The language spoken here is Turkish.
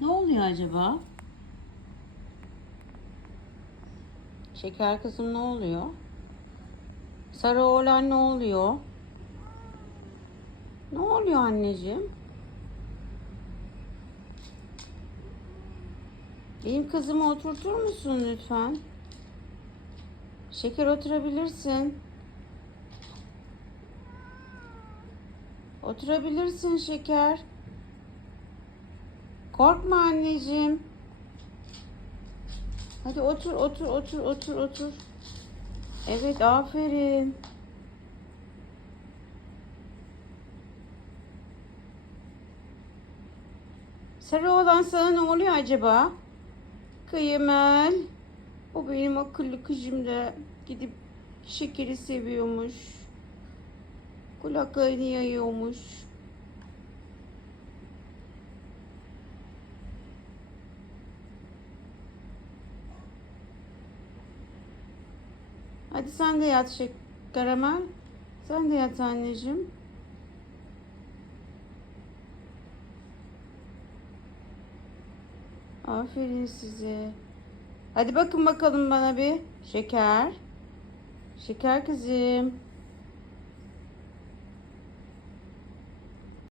Ne oluyor acaba? Şeker kızım ne oluyor? Sarı oğlan ne oluyor? Ne oluyor anneciğim? Benim kızımı oturtur musun lütfen? Şeker oturabilirsin. Oturabilirsin şeker. Korkma anneciğim. Hadi otur, otur, otur, otur, otur. Evet, aferin. Sarı olan sana ne oluyor acaba? Kıyımel. O benim akıllı kızım da gidip şekeri seviyormuş. Kulaklarını yayıyormuş. Hadi sen de yat şek karamel. Sen de yat anneciğim. Aferin size. Hadi bakın bakalım bana bir. Şeker. Şeker kızım.